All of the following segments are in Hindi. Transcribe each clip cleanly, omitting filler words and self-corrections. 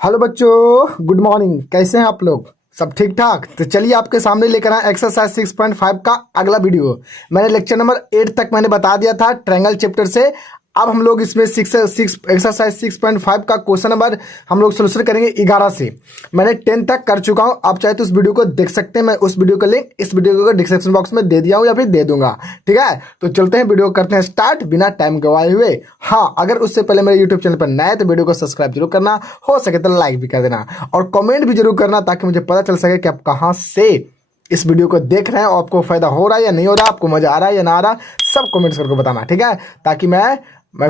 हेलो बच्चों, गुड मॉर्निंग। कैसे हैं आप लोग? सब ठीक ठाक? तो चलिए आपके सामने लेकर आए एक्सरसाइज 6.5 का अगला वीडियो। मैंने लेक्चर नंबर 8 तक मैंने बता दिया था ट्रायंगल चैप्टर से। अब हम लोग इसमें एक्सरसाइज 6.5 का क्वेश्चन नंबर हम लोग सोल्यूशन करेंगे 11 से। मैंने 10 तक कर चुका हूं। आप चाहे तो उस वीडियो को देख सकते हैं। मैं उस वीडियो का लिंक इस वीडियो को डिस्क्रिप्शन बॉक्स में दे दिया हूं या फिर दे दूंगा। ठीक है, तो चलते हैं, वीडियो करते हैं स्टार्ट बिना टाइम गवाए हुए। हाँ, अगर उससे पहले मेरे यूट्यूब चैनल पर नया है तो वीडियो को सब्सक्राइब जरूर करना, हो सके तो लाइक भी कर देना और कमेंट भी जरूर करना, ताकि मुझे पता चल सके कि आप कहाँ से इस वीडियो को देख रहे हैं और आपको फायदा हो रहा है या नहीं हो रहा, आपको मजा आ रहा है या ना आ रहा, सब कमेंट्स करके बताना। ठीक है, ताकि मैं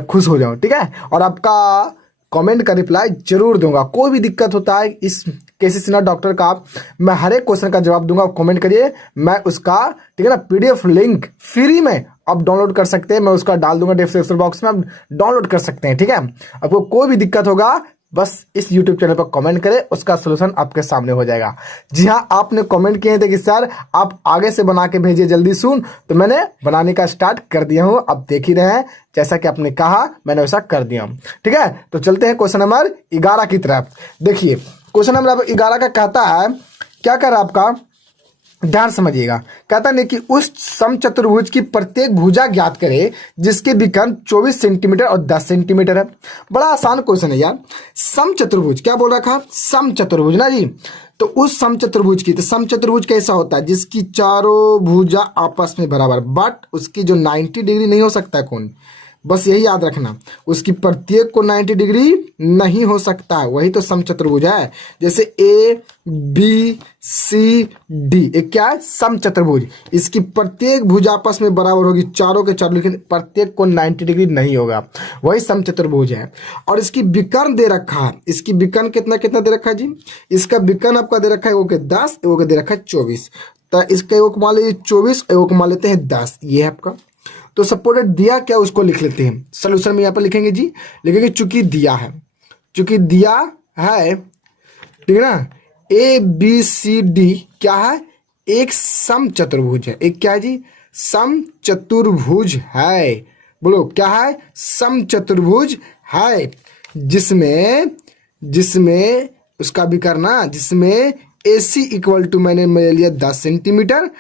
खुश हो जाऊं। ठीक है, और आपका कमेंट का रिप्लाई जरूर दूंगा। कोई भी दिक्कत होता है इस केसी सिन्हा डॉक्टर का, मैं हर एक क्वेश्चन का जवाब दूंगा। कमेंट करिए, मैं उसका, ठीक है ना, पीडीएफ लिंक फ्री में आप डाउनलोड कर सकते हैं। मैं उसका डाल दूंगा डिस्क्रिप्शन बॉक्स में, आप डाउनलोड कर सकते हैं। ठीक है, आपको कोई भी दिक्कत होगा बस इस YouTube चैनल पर कमेंट करें, उसका सोल्यूशन आपके सामने हो जाएगा। जी हाँ, आपने कमेंट किए थे कि सर आप आगे से बना के भेजिए जल्दी सुन, तो मैंने बनाने का स्टार्ट कर दिया हूं। अब देख ही रहे हैं, जैसा कि आपने कहा मैंने वैसा कर दिया हूं। ठीक है, तो चलते हैं क्वेश्चन नंबर 11 की तरफ। देखिए, क्वेश्चन नंबर 11 का कहता है, क्या कर रहा है आपका, ध्यान समझिएगा। कहता नहीं कि उस समचतुर्भुज की प्रत्येक भुजा ज्ञात करे जिसके विकर्ण 24 सेंटीमीटर और 10 सेंटीमीटर है। बड़ा आसान क्वेश्चन है यार। समचतुर्भुज क्या बोल रखा, समचतुर्भुज ना जी। तो उस समचतुर्भुज की, तो समचतुर्भुज कैसा होता है, जिसकी चारों भुजा आपस में बराबर, बट उसकी जो 90 डिग्री नहीं हो सकता कौन, बस यही याद रखना, उसकी प्रत्येक को 90 डिग्री नहीं हो सकता, वही तो समचतुर्भुज है। जैसे ए बी सी डी, एक क्या है, समचतुर्भुज। इसकी प्रत्येक भुजा आपस में बराबर होगी, चारों के चारों, लेकिन प्रत्येक को 90 डिग्री नहीं होगा, वही समचतुर्भुज है। और इसकी विकर्ण दे रखा है, इसकी विकर्ण कितना कितना दे रखा है जी, इसका विकर्ण आपका दे रखा है एगो के 10, एगो के दे रखा है 24। तो इसका एगो को मान लीजिए 24, एगो को मान लेते हैं 10, ये है आपका। तो सपोर्टेड दिया क्या, उसको लिख लेते हैं सोल्यूशन में। यहाँ पर लिखेंगे जी, लिखेंगे चूंकि दिया है, चूंकि दिया है, ठीक है ना, ए बी सी डी क्या है, एक समचतुर्भुज है। एक क्या है जी, समचतुर्भुज है। बोलो क्या है, समचतुर्भुज है, जिसमें जिसमें उसका विकर्ण ना, जिसमें AC इक्वल टू मैंने ले लिया 10 सेंटीमीटर,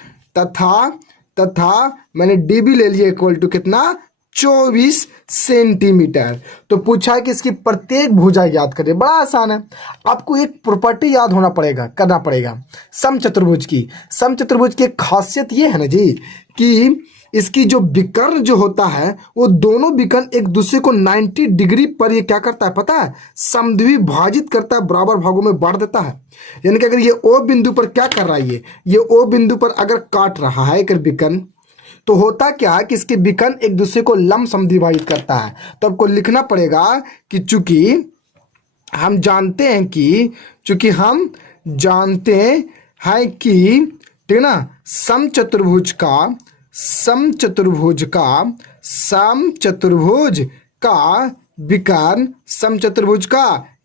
तथा मैंने DB ले लिया इक्वल टू कितना, 24 सेंटीमीटर। तो पूछा है कि इसकी प्रत्येक भुजा याद करें। बड़ा आसान है, आपको एक प्रॉपर्टी याद होना पड़ेगा, करना पड़ेगा समचतुर्भुज की। समचतुर्भुज की एक खासियत ये है ना जी, कि इसकी जो विकर्ण जो होता है, वो दोनों विकर्ण एक दूसरे को 90 डिग्री पर ये क्या करता है पता है, समद्विभाजित करता है, बराबर भागों में बांट देता है। यानी कि अगर ये O बिंदु पर क्या कर रहा है, ये O बिंदु पर अगर काट रहा है एक विकर्ण, तो होता क्या है कि इसके विकर्ण एक दूसरे को लंब समद्विभाजित करता है। तो आपको लिखना पड़ेगा कि चूंकि हम जानते हैं कि ठीक है ना, समचतुर्भुज का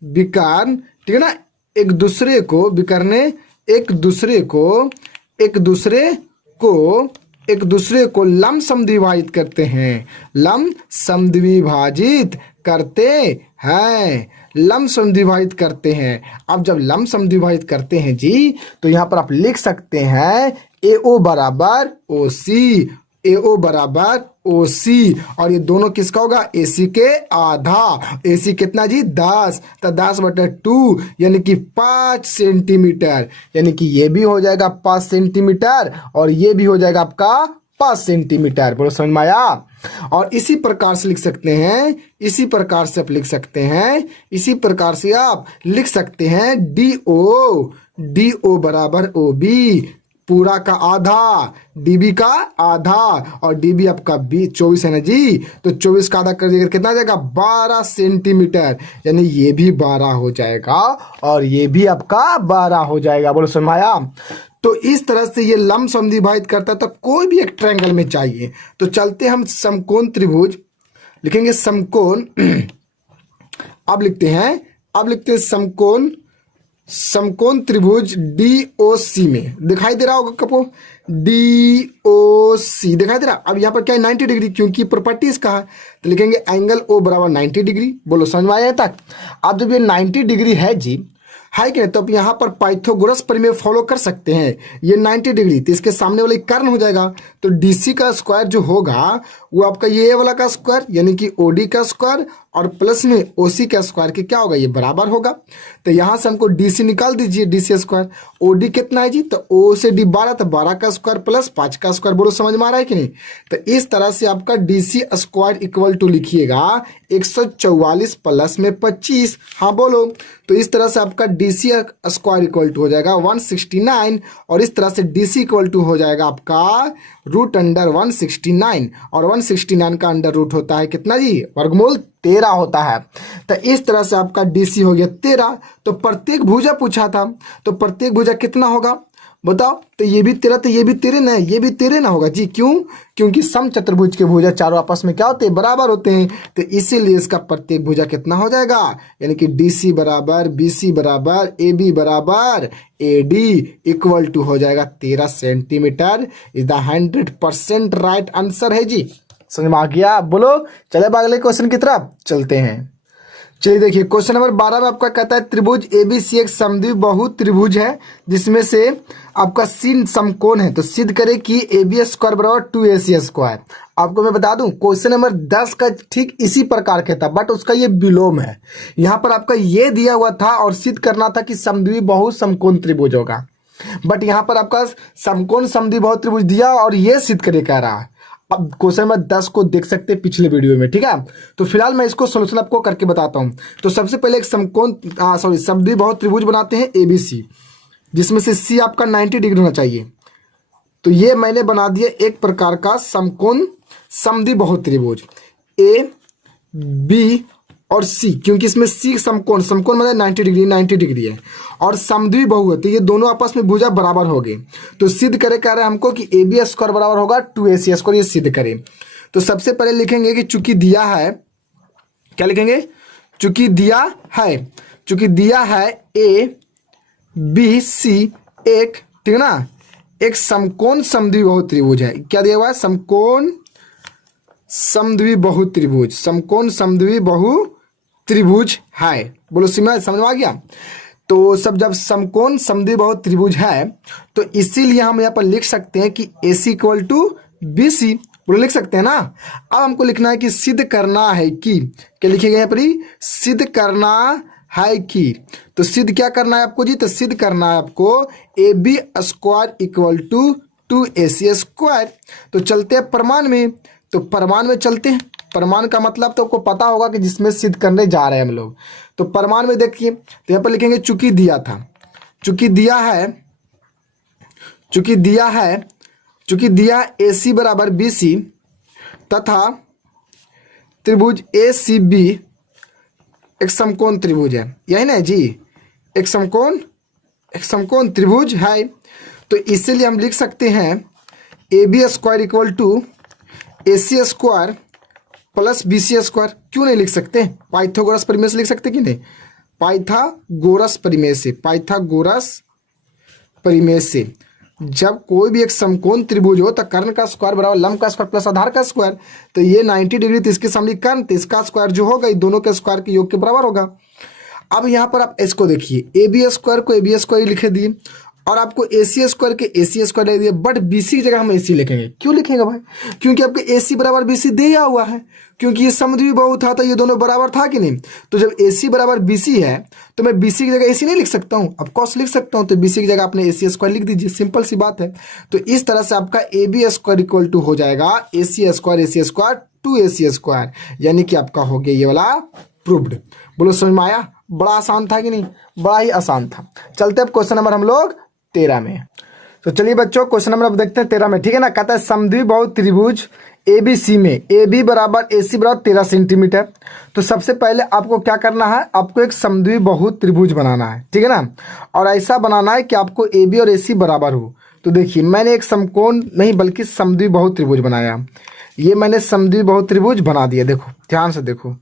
विकर्ण, ठीक है ना, एक दूसरे को लंब समद्विभाजित करते हैं, लंब समद्विभाजित करते हैं। अब जब लंब समद्विभाजित करते हैं जी, तो यहां पर आप लिख सकते हैं AO बराबर OC, और ये दोनों किसका होगा, AC के आधा। AC कितना जी, 10, तो 10/2 यानी कि 5 सेंटीमीटर। यानी कि ये भी हो जाएगा 5 सेंटीमीटर और ये भी हो जाएगा आपका 5 सेंटीमीटर। बोलो समझ में आया। और इसी प्रकार से लिख सकते हैं, इसी प्रकार से आप लिख सकते हैं DO बराबर OB, पूरा का आधा, DB का आधा, और DB आपका 24 है ना जी, तो 24 का आधा कर दिया कितना आ जाएगा, 12 सेंटीमीटर। यानी ये भी 12 हो जाएगा और ये भी आपका 12 हो जाएगा। बोलो समझ में आया। तो इस तरह से ये लंब समद्विभाजित करता है। तो कोई भी एक ट्रायंगल में चाहिए, तो चलते हम समकोण त्रिभुज लिखेंगे, समकोण अब लिखते हैं समकोण समकोण त्रिभुज DOC में दिखाई दे रहा होगा कपो, DOC दिखाई दे रहा। अब यहाँ पर क्या है 90 डिग्री, क्योंकि प्रॉपर्टी इसका है, तो लिखेंगे एंगल O बराबर 90 डिग्री। बोलो समझ में आया तक। अब जब ये 90 डिग्री है जी, है कि नहीं, तो अब यहाँ पर पाइथागोरस प्रमेय फॉलो कर सकते हैं। ये 90 डिग्री, तो इसके सामने वाला कर्ण हो जाएगा, तो DC का स्क्वायर जो होगा वो आपका ये वाला का स्क्वायर यानी कि OD का स्क्वायर और प्लस में OC का स्क्वायर के क्या होगा, ये बराबर होगा। तो यहाँ से हमको DC निकाल दीजिए, DC स्क्वायर। OD कितना है जी, तो O से D 12, तो 12 का स्क्वायर प्लस 5 का स्क्वायर। बोलो समझ में आ रहा है कि नहीं। तो इस तरह से आपका DC स्क्वायर इक्वल टू लिखिएगा 144 प्लस में 25। हाँ बोलो, तो इस तरह से आपका DC स्क्वायर इक्वल टू हो जाएगा 169 और इस तरह से DC इक्वल टू हो जाएगा आपका रूट अंडर 169 और 169 का अंडर रूट होता है कितना जी, वर्गमूल 13 होता है। तो इस तरह से आपका DC हो गया 13। तो प्रत्येक भुजा पूछा था, तो प्रत्येक भुजा कितना होगा बताओ। तो ये भी 13, तो ये भी 13 ना, ये भी 13 ना होगा जी। क्यों? क्योंकि सम चतुर्भुज के भुजा चारों आपस में क्या होते हैं, बराबर होते हैं। तो इसीलिए इसका प्रत्येक भुजा कितना हो जाएगा, यानी कि DC बराबर BC बराबर AB बराबर AD इक्वल टू हो जाएगा 13 centimetre. Is the 100% right answer है जी। समझ में आ गया। बोलो चले अब अगले क्वेश्चन की तरफ चलते हैं। चलिए देखिए क्वेश्चन नंबर 12 में आपका कहता है त्रिभुज ABC एक समद्विबाहु बहु त्रिभुज है जिसमें से आपका C समकोण है, तो सिद्ध करें कि AB स्क्वायर बराबर 2AC स्क्वायर। आपको मैं बता दूं क्वेश्चन नंबर 10 का ठीक इसी प्रकार का था, बट उसका ये विलोम है। यहाँ पर आपका ये दिया हुआ था और सिद्ध करना था कि समद्विबाहु बहु समकोण त्रिभुज होगा, बट यहाँ पर आपका समकोण समद्विबाहु बहु त्रिभुज दिया और ये सिद्ध करे कह रहा है। अब क्वेश्चन नंबर 10 को देख सकते हैं पिछले वीडियो में, ठीक है। तो फिलहाल मैं इसको सोल्यूशन आपको करके बताता हूं। तो सबसे पहले एक समद्विबाहु बहु त्रिभुज बनाते हैं ABC, जिसमें से C आपका 90 डिग्री होना चाहिए। तो ये मैंने बना दिया एक प्रकार का समकोण समद्विबाहु बहु त्रिभुज AB और C, क्योंकि इसमें C समकोण मतलब 90 डिग्री है और समद्विबाहु है, तो ये दोनों आपस में भुजा बराबर हो गए। तो सिद्ध करे कह रहे हैं हमको कि AB स्क्वायर बराबर होगा 2AC स्क्वायर, ये सिद्ध करें। तो सबसे पहले लिखेंगे कि चूंकि दिया है, क्या लिखेंगे, चूंकि दिया है ABC एक, ठीक है ना, एक समकोण समद्विबाहु त्रिभुज है। क्या दिया हुआ है, समकोण समद्विबाहु त्रिभुज, समकोण समद्विबाहु त्रिभुज है। बोलो समझ में आ गया। तो सब जब समकोण समद्विबाहु त्रिभुज है तो इसीलिए हम यहाँ पर लिख सकते हैं कि AC इक्वल टू BC। बोलो लिख सकते हैं ना। अब हमको लिखना है कि सिद्ध करना है कि, क्या लिखेगा यहाँ पर ही, सिद्ध करना है कि। तो सिद्ध क्या करना है आपको जी, तो सिद्ध करना है आपको AB square equal to 2AC square. तो चलते हैं प्रमाण में, तो प्रमाण में चलते हैं। प्रमाण का मतलब तो आपको पता होगा कि जिसमें सिद्ध करने जा रहे हैं हम लोग। तो प्रमाण में देखिए, तो यहाँ पर लिखेंगे चूंकि दिया है AC बराबर BC तथा त्रिभुज ACB एक समकोण त्रिभुज है, यही ना जी, एक समकोण त्रिभुज है। तो इसीलिए हम लिख सकते हैं AB square equal to AC square plus BC square. क्यों नहीं लिख सकते, पाइथागोरस प्रमेय से लिख सकते कि नहीं, पाइथागोरस प्रमेय से जब कोई भी एक समकोण त्रिभुज हो तो कर्ण का स्क्वायर बराबर लंब का स्क्वायर प्लस आधार का स्क्वायर। तो ये 90 डिग्री, तो इसके सामने कर्ण, तो इसका स्क्वायर जो होगा ये दोनों के स्क्वायर के योग के बराबर होगा। अब यहाँ पर आप इसको देखिए, AB स्क्वायर को AB स्क्वायर लिखे दिए और आपको AC स्क्वायर के AC स्क्वायर लिख दिए, बट BC की जगह हम AC लिखेंगे। क्यों लिखेंगे भाई, क्योंकि आपके AC बराबर BC दिया हुआ है, क्योंकि ये समद्विबाहु था तो ये दोनों बराबर था कि नहीं। तो जब AC बराबर BC है तो मैं BC की जगह AC नहीं लिख सकता हूँ, ऑफ कोर्स लिख सकता हूँ। तो BC की जगह आपने AC स्क्वायर लिख दीजिए, सिंपल सी बात है। तो इस तरह से आपका AB स्क्वायर इक्वल टू हो जाएगा AC स्क्वायर 2AC स्क्वायर, यानी कि आपका हो गया ये वाला प्रूव्ड। बोलो समझ में आया, बड़ा आसान था कि नहीं, बड़ा ही आसान था। चलते अब क्वेश्चन नंबर हम लोग 13 में। तो चलिए बच्चों क्वेश्चन नंबर अब देखते हैं 13 में, ठीक है ना। कहता है समद्विबाहु त्रिभुज ABC में AB बराबर AC बराबर 13 सेंटीमीटर। तो सबसे पहले आपको क्या करना है, आपको एक समद्विबाहु त्रिभुज बनाना है, ठीक है ना, और ऐसा बनाना है कि आपको AB और AC बराबर हो। तो देखिए मैंने एक समकोण नहीं बल्कि समद्विबाहु त्रिभुज बनाया। ये मैंने समद्विबाहु त्रिभुज बना दिया, देखो ध्यान से देखो,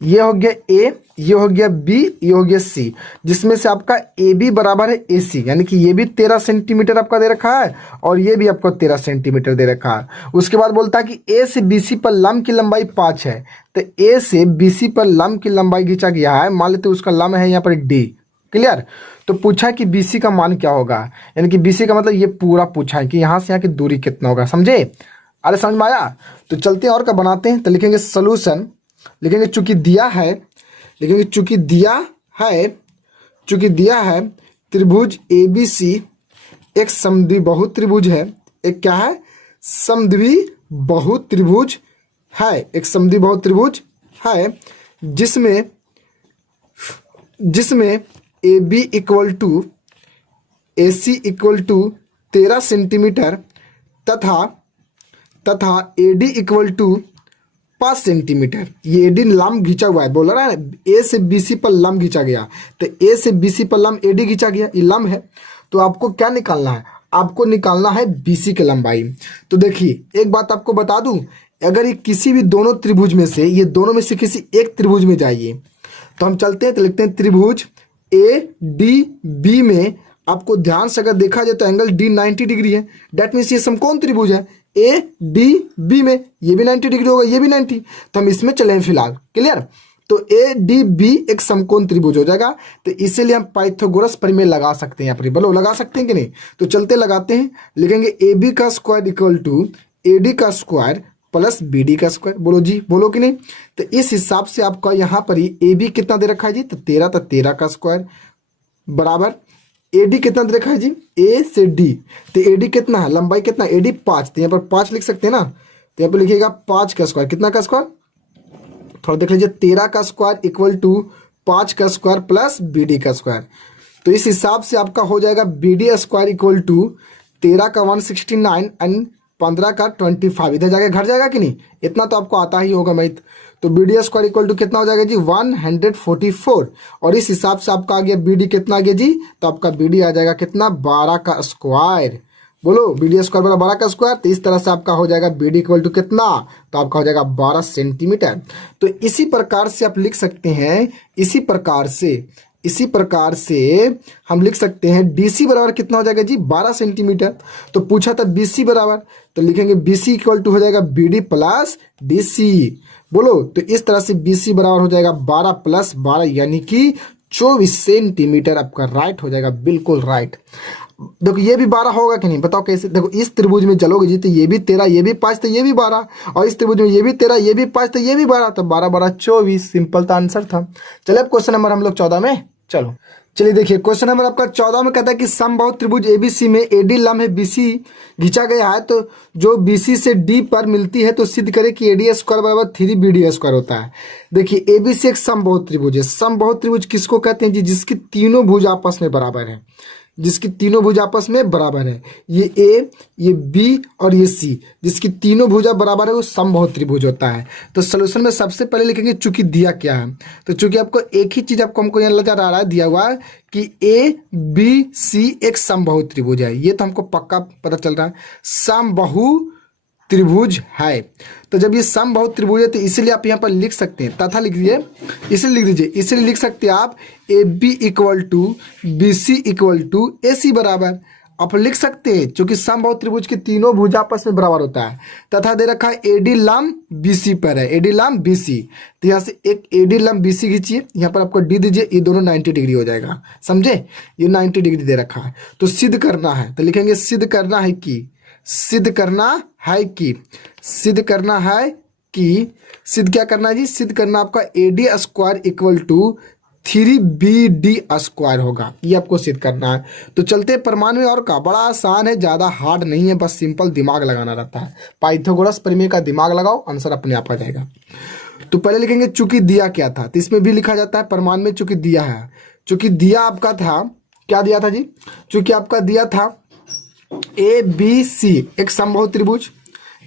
ये हो गया ए, ये हो गया बी, ये हो गया सी, जिसमें से आपका ए बी बराबर है ए सी, यानी कि ये भी 13 सेंटीमीटर आपका दे रखा है और ये भी आपको 13 सेंटीमीटर दे रखा है। उसके बाद बोलता है कि ए से बी सी पर लंब की लंबाई 5 है, तो ए से बी सी पर लंब की लंबाई खींचा गया है, मान लेते उसका लंब है यहाँ पर डी। क्लियर। तो पूछा कि बीसी का मान क्या होगा, यानी कि बीसी का मतलब ये पूरा पूछा है कि यहाँ से यहाँ की दूरी कितना होगा। समझे? अरे समझ में आया? तो चलते हैं और क्या बनाते हैं। तो लिखेंगे सोल्यूशन, लिखेंगे चूंकि दिया है, लिखेंगे चूंकि दिया है त्रिभुज ए बी सी एक समद्विबाहु त्रिभुज है। एक क्या है? समद्विबाहु त्रिभुज है, एक समद्विबाहु त्रिभुज है, जिसमें A B equal to A C equal to 13 centimetre तथा A D equal to 5 centimetre. ये ए डी लंब खींचा हुआ है, बोल रहा है ए से बी सी पर लंब खींचा गया, तो ए से बी सी पर लंब ए डी खींचा गया, ये लंब है। तो आपको क्या निकालना है? आपको निकालना है बी सी की लंबाई। तो देखिए एक बात आपको बता दूं, अगर ये किसी भी दोनों त्रिभुज में से, ये दोनों में से किसी एक त्रिभुज में जाइए, तो हम चलते हैं तो लिखते हैं त्रिभुज ए डी बी में आपको ध्यान से अगर देखा जाए तो एंगल डी 90 डिग्री है। डेट मीन्स ये समकोण त्रिभुज है। ए डी बी में ये भी 90 डिग्री होगा, ये भी 90, तो हम इसमें चलें फिलहाल। क्लियर? तो ए डी बी एक समकोण त्रिभुज हो जाएगा, तो इसीलिए हम पाइथागोरस प्रमेय लगा सकते हैं। यहाँ पर बोलो लगा सकते हैं कि नहीं? तो चलते लगाते हैं। लिखेंगे ए बी का square equal to A D का स्क्वायर प्लस बी डी का स्क्वायर। बोलो जी, बोलो कि नहीं? तो इस हिसाब से आपका यहाँ पर ही ए बी कितना दे रखा है जी? तो 13, तो 13 का स्क्वायर बराबर ए डी कितना दे रखा है जी? ए से डी, तो ए डी कितना है? लंबाई कितना? ए डी 5, तो यहाँ पर 5 लिख सकते हैं ना, तो यहाँ पर लिखिएगा 5 का स्क्वायर। कितना का स्क्वायर? थोड़ा देख लीजिए, 13 का स्क्वायर इक्वल टू 5 का स्क्वायर प्लस बी डी का स्क्वायर। तो इस हिसाब से आपका हो जाएगा B D square equal to 13 का 169 एंड 15 का 25। इधर जाके घर जाएगा कि नहीं? इतना तो आपको आता ही होगा मैथ। तो B D square equal to कितना हो जाएगा जी? 144। और इस हिसाब से आपका आ गया बी डी कितना आ गया जी? तो आपका बी डी आ जाएगा कितना? 12 का स्क्वायर। बोलो बी डी स्क्वायर बराबर 12 का स्क्वायर। तो इस तरह से आपका हो जाएगा बी डी इक्वल टू कितना? तो आपका हो जाएगा 12 सेंटीमीटर। तो इसी प्रकार से आप लिख सकते हैं, इसी प्रकार से हम लिख सकते हैं डी सी बराबर कितना हो जाएगा जी? 12 सेंटीमीटर। तो पूछा था बी सी बराबर, तो लिखेंगे बी सी इक्वल टू हो जाएगा B D plus D C. बोलो, तो इस तरह से बी सी बराबर हो जाएगा 12 प्लस 12 यानी कि 24 सेंटीमीटर। आपका राइट हो जाएगा, बिल्कुल राइट। देखो ये भी 12 होगा कि नहीं? बताओ कैसे? देखो इस त्रिभुज में चलोगे जी, तो ये भी 13, ये भी 5, तो ये भी 12, और इस त्रिभुज में ये भी 13, ये भी 5, तो ये भी 12, तो 12 12 24। सिंपल था आंसर था। चलिए अब क्वेश्चन नंबर हम लोग 14 में चलो। चलिए देखिए क्वेश्चन नंबर आपका 14 में कहता है कि समबाहु त्रिभुज एबीसी में एडी लंब है बीसी खींचा गया है, तो जो बीसी से डी पर मिलती है तो सिद्ध करे कि एडी स्क्वायर बराबर 3 बीडी स्क्वायर होता है। देखिए एबीसी एक समबाहु त्रिभुज है। समबाहु त्रिभुज किसको कहते हैं जी? जिसकी तीनों भुज आपस में बराबर है, जिसकी तीनों भुजा आपस में बराबर है। ये ए, ये बी और ये सी, जिसकी तीनों भुजा बराबर है वो समबाहु त्रिभुज होता है। तो सॉल्यूशन में सबसे पहले लिखेंगे चूंकि दिया क्या है, तो चूंकि आपको एक ही चीज आपको हमको यहाँ नजर आ रहा है, दिया हुआ है कि ए बी सी एक समबाहु त्रिभुज है। ये तो हमको पक्का पता चल रहा है समबाहु त्रिभुज है। तो जब ये समबाहु त्रिभुज है तो इसीलिए आप यहाँ पर लिख सकते हैं, तथा लिख दीजिए, इसलिए लिख दीजिए, इसलिए लिख सकते हैं आप A B equal to B C equal to A C बराबर। आप लिख सकते हैं क्योंकि समबाहु त्रिभुज की तीनों भुजा आपस में बराबर होता है। तथा दे रखा है एडी लंब बीसी पर है, एडी लंब बीसी। तो यहाँ से एक एडी लंब बीसी खींचिए, यहाँ पर आपको डी दीजिए, ये दोनों 90 डिग्री हो जाएगा। समझे? ये 90 डिग्री दे रखा है। तो सिद्ध करना है, तो लिखेंगे सिद्ध करना है कि, सिद्ध करना है कि, सिद्ध करना है कि, सिद्ध क्या करना है जी? सिद्ध करना आपका A D square equal to 3 B D square होगा। ये आपको सिद्ध करना है। तो चलते प्रमाण में, और का बड़ा आसान है, ज़्यादा हार्ड नहीं है, बस सिंपल दिमाग लगाना रहता है। पाइथागोरस प्रमेय का दिमाग लगाओ, आंसर अपने आप आ जाएगा। तो पहले लिखेंगे चूंकि दिया क्या था, तो इसमें भी लिखा जाता है प्रमाण में चूंकि दिया है। चूंकि दिया आपका था, क्या दिया था जी? चूंकि आपका दिया था ए बी सी एक समबाहु त्रिभुज,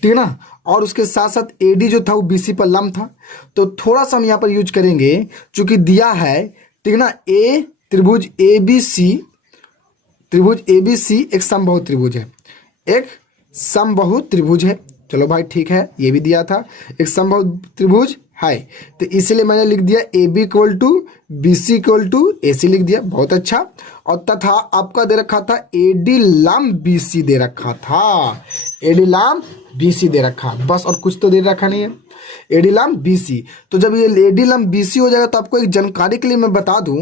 ठीक है ना, और उसके साथ साथ एडी जो था वो बीसी पर लंब था। तो थोड़ा सा हम यहाँ पर यूज करेंगे, चूंकि दिया है, ठीक है ना, ए त्रिभुज ए बी सी, त्रिभुज ए बी सी एक समबाहु त्रिभुज है, एक समबाहु त्रिभुज है। चलो भाई ठीक है, ये भी दिया था, एक समबाहु त्रिभुज है, तो इसलिए मैंने लिख दिया A B equal to B C equal to A C लिख दिया। बहुत अच्छा। और तथा आपका दे रखा था ए डी लम बी सी दे रखा था, ए डी लम बी सी दे रखा, बस और कुछ तो दे रखा नहीं है, ए डी लम बी सी। तो जब ये ए डी लम बी सी हो जाएगा तो आपको एक जानकारी के लिए मैं बता दूं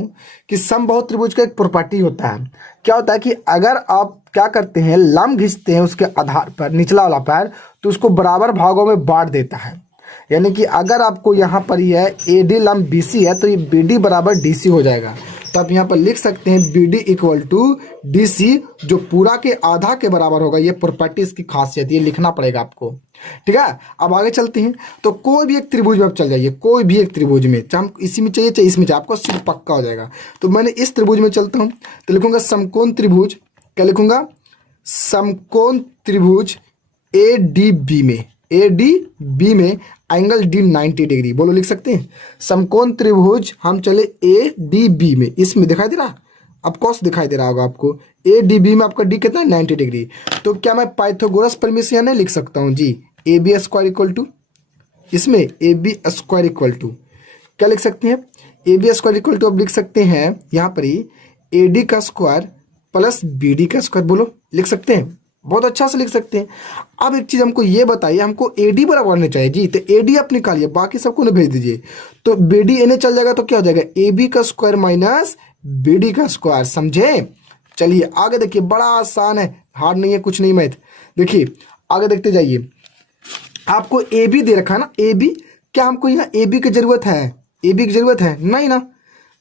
कि समबाहु त्रिभुज का एक प्रॉपर्टी होता है। क्या होता है कि अगर आप क्या करते हैं, लंब खींचते हैं उसके आधार पर निचला वाला पैर, तो उसको बराबर भागों में बांट देता है। यानी कि अगर आपको यहाँ पर ही है ए डी लंब बी सी है तो ये बी डी बराबर डी सी हो जाएगा। तो आप यहाँ पर लिख सकते हैं B D equal to D C, जो पूरा के आधा के बराबर होगा। ये प्रॉपर्टी इसकी खासियत, ये लिखना पड़ेगा आपको। ठीक है, अब आगे चलते हैं। तो कोई भी एक त्रिभुज में आप चल जाइए, कोई भी एक त्रिभुज में, चाहे हम इसी में चाहिए चाहे इसमें चाहिए, आपको सिर्फ पक्का हो जाएगा। तो मैंने इस त्रिभुज में चलता हूँ तो लिखूंगा समकोण त्रिभुज, क्या लिखूंगा, समकोण त्रिभुज ए डी बी में, ए डी बी में एंगल डी 90 डिग्री। बोलो लिख सकते हैं समकोण त्रिभुज, हम चले ए डी बी में, इसमें दिखाई दे रहा, ऑफकोर्स दिखाई दे रहा होगा आपको, ए डी बी में आपका डी कितना है 90 डिग्री। तो क्या मैं पाइथागोरस प्रमेय यहाँ नहीं लिख सकता हूँ जी, A B square equal to, इसमें A B square equal to क्या लिख सकते हैं, A B square equal to आप लिख सकते हैं यहाँ पर ही ए डी का स्क्वायर प्लस बी डी का स्क्वायर। बोलो लिख सकते हैं, बहुत अच्छा से लिख सकते हैं। अब एक चीज हमको ये बताइए, हमको ए डी बराबर होना चाहिए जी, तो ए डी आप निकालिए, बाकी सबको ना भेज दीजिए। तो बी डी एने चल जाएगा तो क्या हो जाएगा, ए बी का स्क्वायर माइनस बी डी का स्क्वायर। समझे? चलिए आगे देखिए, बड़ा आसान है, हार्ड नहीं है, कुछ नहीं मैथ। देखिए आगे देखते जाइए, आपको ए बी दे रखा है ना, ए बी, क्या हमको यहाँ ए बी की जरूरत है, ए बी की जरूरत है नहीं ना,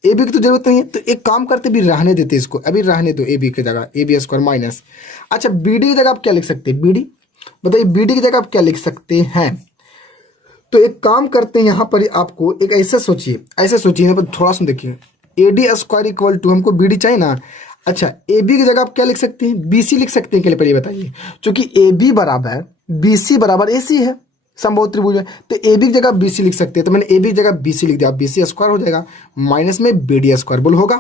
ए बी की तो जरूरत नहीं है। तो एक काम करते भी, रहने देते इसको, अभी रहने दो ए बी की जगह ए बी स्क्वायर माइनस। अच्छा बी डी की जगह आप क्या लिख सकते हैं, बी डी, बताइए बी डी की जगह आप क्या लिख सकते हैं। तो एक काम करते हैं, यहाँ पर आपको एक ऐसे सोचिए, ऐसे सोचिए, यहाँ पर थोड़ा सा देखिए, A D square equal to, हमको बी डी चाहिए ना। अच्छा ए बी की जगह आप क्या लिख सकते हैं, बी सी लिख सकते हैं, के लिए पहले बताइए, क्योंकि ए बी बराबर बी सी बराबर ए सी है समबाहु त्रिभुज में, तो ए बी की जगह बी सी लिख सकते हैं। तो मैंने ए बी की जगह बी सी लिख दिया, बी सी स्क्वायर हो जाएगा माइनस में बी डी स्क्वायर, बोल होगा।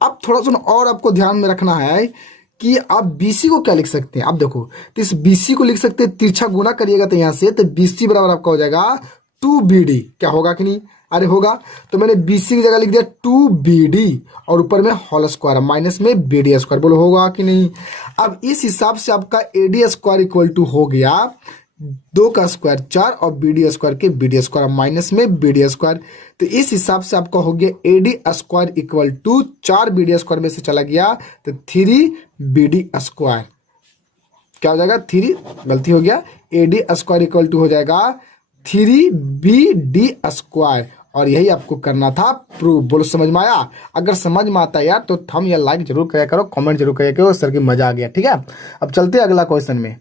अब थोड़ा सा और आपको ध्यान में रखना है कि आप बी सी को क्या लिख सकते हैं। अब देखो, तो इस बी सी को लिख सकते हैं, तिरछा गुना करिएगा तो यहाँ से, तो बी सी बराबर आपका हो जाएगा 2BD। क्या होगा कि नहीं, अरे होगा। तो मैंने बी सी की जगह लिख दिया 2BD और ऊपर में होल स्क्वायर माइनस में BD स्क्वायर, बोलो होगा कि नहीं। अब इस हिसाब से आपका AD स्क्वायर इक्वल टू हो गया 2 का स्क्वायर 4 और BD स्क्वायर के BD स्क्वायर माइनस में BD स्क्वायर। तो इस हिसाब से आपका हो गया AD square equal to 4 BD square में से चला गया तो 3BD स्क्वायर। क्या हो जाएगा, 3, गलती हो गया, AD स्क्वायर इक्वल टू हो जाएगा 3BD स्क्वायर। और यही आपको करना था प्रूव। बोलो समझ में आया? अगर समझ में आता है यार तो थंब या लाइक जरूर किया करो, कमेंट जरूर किया करो, सर की मजा आ गया। ठीक है, अब चलते हैं अगला क्वेश्चन में।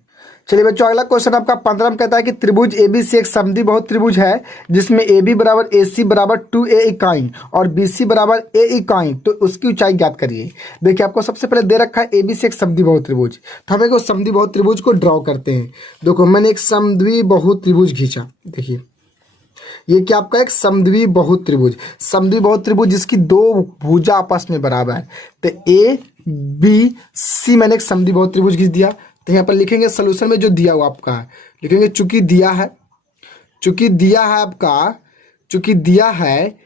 चलिए बच्चों, अगला क्वेश्चन आपका 15 में कहता है कि त्रिभुज एबीसी एक समद्विबाहु त्रिभुज है जिसमें AB बराबर AC बराबर 2A इकाई और BC बराबर A इकाई, तो उसकी ऊंचाई ज्ञात करिए। देखिए आपको सबसे पहले दे रखा है एबीसी एक समद्विबाहु त्रिभुज, तो हम एक समद्विबाहु त्रिभुज को ड्रॉ करते हैं। देखो मैंने एक समद्विबाहु त्रिभुज खींचा, देखिए ये क्या आपका एक समद्विबाहु त्रिभुज, समद्विबाहु त्रिभुज जिसकी 2 भुजा आपस में बराबर है। तो ABC मैंने एक समद्विबाहु त्रिभुज खींच दिया। तो यहाँ पर लिखेंगे सोल्यूशन में जो दिया हुआ आपका है, लिखेंगे चूंकि दिया है आपका, चूंकि दिया है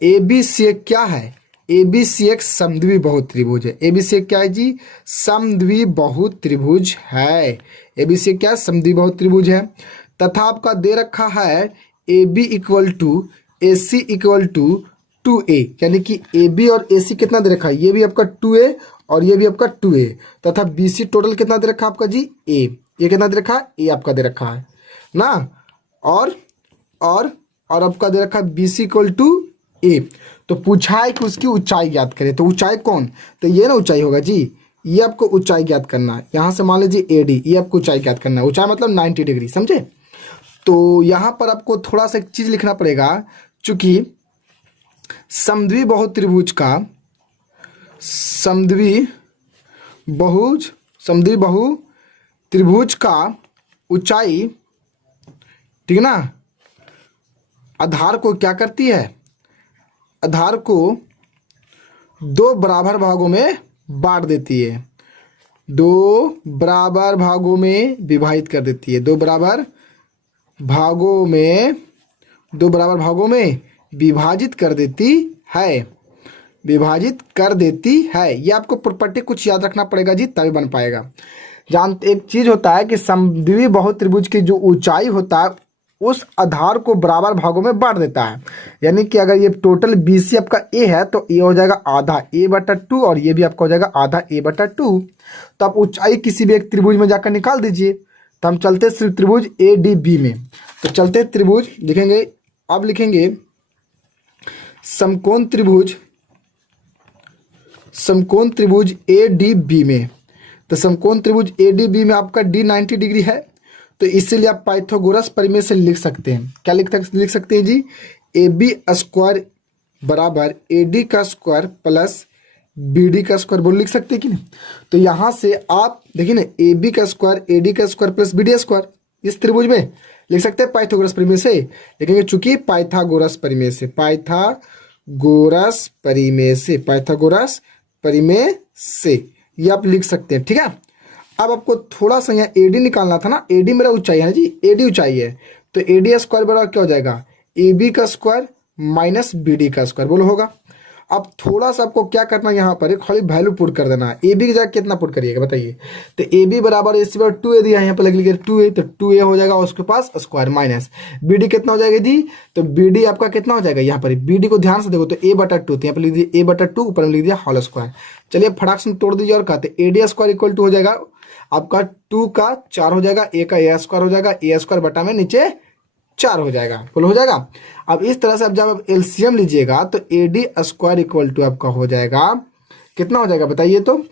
ABC एक क्या है, ABC एक समद्विबाहु त्रिभुज है। ABC एक क्या है जी, समद्विबाहु त्रिभुज है। ABC क्या है, समद्विबाहु त्रिभुज है। तथा आपका दे रखा है AB equal to AC equal to 2A, यानी कि AB और AC कितना दे रखा है, ये भी आपका 2A और ये भी आपका 2A, तथा BC टोटल कितना दे रखा है आपका जी, A। ये कितना दे रखा है, A आपका दे रखा है ना। और आपका दे रखा है BC इक्वल टू A। तो पूछा है कि उसकी ऊंचाई ज्ञात करें, तो ऊंचाई कौन, तो ये ना ऊंचाई होगा जी, ये आपको ऊंचाई ज्ञात करना है। यहाँ से मान लीजिए AD, ये आपको ऊंचाई ज्ञात करना है, ऊंचाई मतलब 90 डिग्री, समझे। तो यहाँ पर आपको थोड़ा सा एक चीज लिखना पड़ेगा, चूंकि समद्विबाहु त्रिभुज का ऊंचाई, ठीक ना, आधार को क्या करती है, आधार को 2 बराबर भागों में बांट देती है, 2 बराबर भागों में विभाजित कर देती है, 2 बराबर भागों में दो बराबर भागों में विभाजित कर देती है, विभाजित कर देती है। ये आपको प्रॉपर्टी कुछ याद रखना पड़ेगा जी, तभी बन पाएगा। एक चीज होता है कि समद्विबाहु बहुत्रिभुज की जो ऊंचाई होता है उस आधार को बराबर भागों में बांट देता है। यानी कि अगर ये टोटल BC आपका ए है तो ये हो जाएगा आधा a/2 और ये भी आपका हो जाएगा आधा a/2। तो आप ऊंचाई किसी भी एक त्रिभुज में जाकर निकाल दीजिए। तो हम चलते सिर्फ त्रिभुज ADB में। तो चलते त्रिभुज लिखेंगे, अब लिखेंगे समकोण त्रिभुज, समकोण त्रिभुज ADB में। तो समकोण त्रिभुज ADB में आपका D 90 डिग्री है, तो इसीलिए आप पाइथागोरस प्रमेय से लिख सकते हैं। क्या लिख सकते हैं जी? AB स्क्वायर बराबर AD का स्क्वायर प्लस BD का स्क्वायर बोल लिख सकते हैं कि नहीं? तो यहाँ से आप देखिए ना, AB का स्क्वायर AD का स्क्वायर प्लस BD स्क्वायर इस त्रिभुज में लिख सकते हैं पाइथागोरस प्रमेय से। लिखेंगे चूंकि पाइथागोरस प्रमेय से, पाइथागोरस प्रमेय से, पाइथागोरस प्रमेय से ये आप लिख सकते हैं। ठीक है, अब आपको थोड़ा सा यहाँ AD निकालना था ना। AD मेरा ऊंचाई है ना जी, AD ऊंचाई है, तो AD स्क्वायर बराबर क्या हो जाएगा? AB का स्क्वायर माइनस BD का स्क्वायर बोलो होगा। अब थोड़ा सा आपको क्या करना है, यहाँ पर एक खाली वैल्यू पुट कर देना है। AB की जगह कितना पुट करिएगा बताइए? तो AB बराबर AC बराबर 2A दिया है, यहाँ पर लिख लीजिए 2A, तो 2A हो जाएगा उसके पास स्क्वायर माइनस BD कितना हो जाएगा जी? तो BD आपका कितना हो जाएगा? यहाँ पर BD को ध्यान से देखो तो A/2, तो यहाँ पर लिख दिए A/2, ऊपर में लिख दिया होल स्क्वायर। चलिए फटाक से तोड़ दीजिए और कहते AD स्क्वायर इक्वल टू हो जाएगा आपका 2 का 4 हो जाएगा, A का A स्क्वायर हो जाएगा, A स्क्वायर बटा में नीचे 4 हो जाएगा, बोलो हो जाएगा। अब इस तरह से अब जब आप LCM लीजिएगा तो AD स्क्वायर इक्वल टू आपका हो जाएगा कितना हो जाएगा बताइए? तो